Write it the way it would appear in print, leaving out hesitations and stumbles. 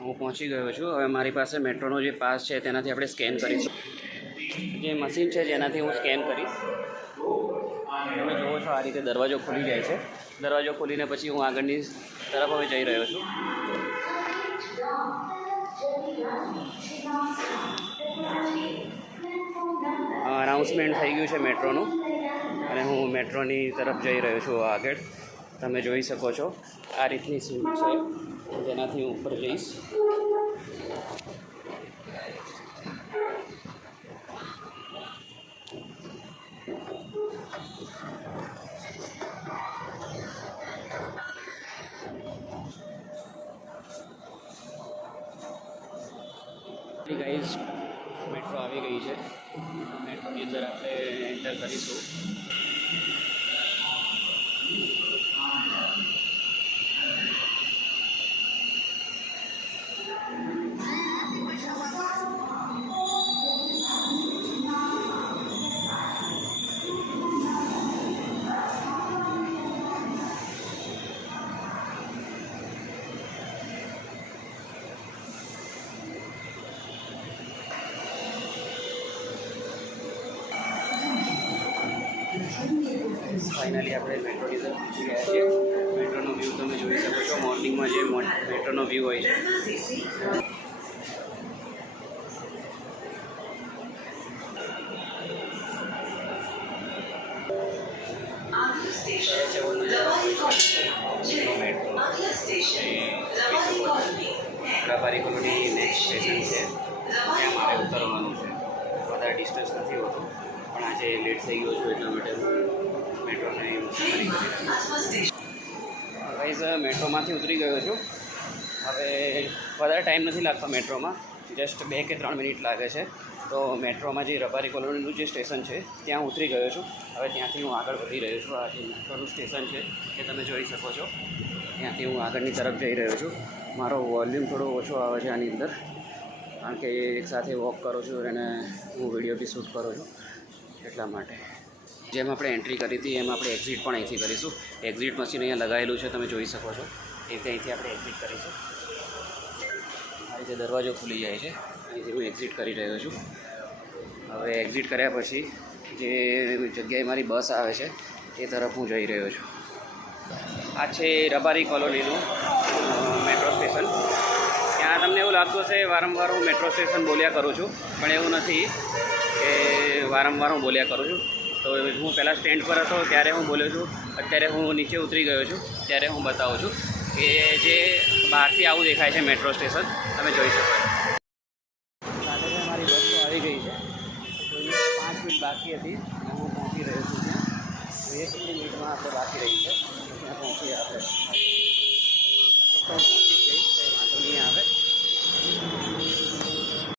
હું પહોંચી ગયો છું। હવે મારી પાસે મેટ્રોનો જે પાસ છે તેનાથી આપણે સ્કેન કરીશું। જે મશીન છે જેનાથી હું સ્કેન કરીશ। તમે જુઓ છો આ રીતે દરવાજો ખુલી જાય છે। દરવાજો ખોલીને પછી હું આગળની તરફ હવે જઈ રહ્યો છું। અનાઉન્સમેન્ટ થઈ ગયું છે મેટ્રોનું અને હું મેટ્રોની તરફ જઈ રહ્યો છું આગળ। તમે જોઈ શકો છો આ રીતની સીટ છે જેનાથી હું ઉપર જઈશ। ગાઈઝ મેટ્રો આવી ગઈ છે। મેટ્રોની અંદર આપણે એન્ટર કરીશું। ફાઇનલી આપણે મેટ્રોની અંદર પહોંચી ગયા છીએ। મેટ્રોનો વ્યૂ તમે જોઈ શકો છો। મોર્નિંગમાં જે મેટ્રોનો વ્યૂ હોય છે રબારી કોલોની નેક્સ્ટ સ્ટેશન છે ત્યાં મારે ઉતરવાનું છે। વધારે ડિસ્ટન્સ નથી હોતું પણ આજે લેટ થઈ ગયો છું એટલા માટે હું મેટ્રોને મુસાફરી કરી રહ્યો છું। ગાઈઝ મેટ્રોમાંથી ઉતરી ગયો છું। હવે વધારે ટાઈમ નથી લાગતો મેટ્રોમાં, જસ્ટ 2 કે 3 મિનિટ લાગે છે। તો મેટ્રોમાં જે રબારી કોલોનીનું જે સ્ટેશન છે ત્યાં ઉતરી ગયો છું। હવે ત્યાંથી હું આગળ વધી રહ્યો છું। આ જે મેટ્રોનું સ્ટેશન છે એ તમે જોઈ શકો છો। ત્યાંથી હું આગળની તરફ જઈ રહ્યો છું। મારો વોલ્યુમ થોડો ઓછો આવે છે આની અંદર કારણ કે એક સાથે વોક કરું છું અને હું વિડીયો બી શૂટ કરું છું એટલા માટે। જેમ આપણે એન્ટ્રી કરી હતી એમ આપણે એક્ઝિટ પણ અહીંથી કરીશું। એક્ઝિટ મશીન અહીંયા લગાવેલું છે તમે જોઈ શકો છો। એ રીતે અહીંથી આપણે એક્ઝિટ કરીશું। આ રીતે દરવાજો ખુલી જાય છે। અહીંથી હું એક્ઝિટ કરી રહ્યો છું। હવે એક્ઝિટ કર્યા પછી જે જગ્યાએ મારી બસ આવે છે એ તરફ હું જઈ રહ્યો છું। આ છે રબારી કોલોનીનું મેટ્રો સ્ટેશન। ત્યાં તમને એવું લાગતું હશે વારંવાર હું મેટ્રો સ્ટેશન બોલ્યા કરું છું પણ એવું નથી કે વારંવાર હું બોલ્યા કરું છું। તો હું પહેલાં સ્ટેન્ડ પર હતો ત્યારે હું બોલ્યો છું, અત્યારે હું નીચે ઉતરી ગયો છું ત્યારે હું બતાવું છું કે જે બહારથી આવું દેખાય છે મેટ્રો સ્ટેશન તમે જોઈ શકો છો। સાથે છે મારી બસ તો આવી ગઈ છે। 5 મિનિટ બાકી હતી અને હું પહોંચી રહ્યો છું ત્યાં। 1 મિનિટમાં આપણે બાકી રહી છે ત્યાં પહોંચી આપણે।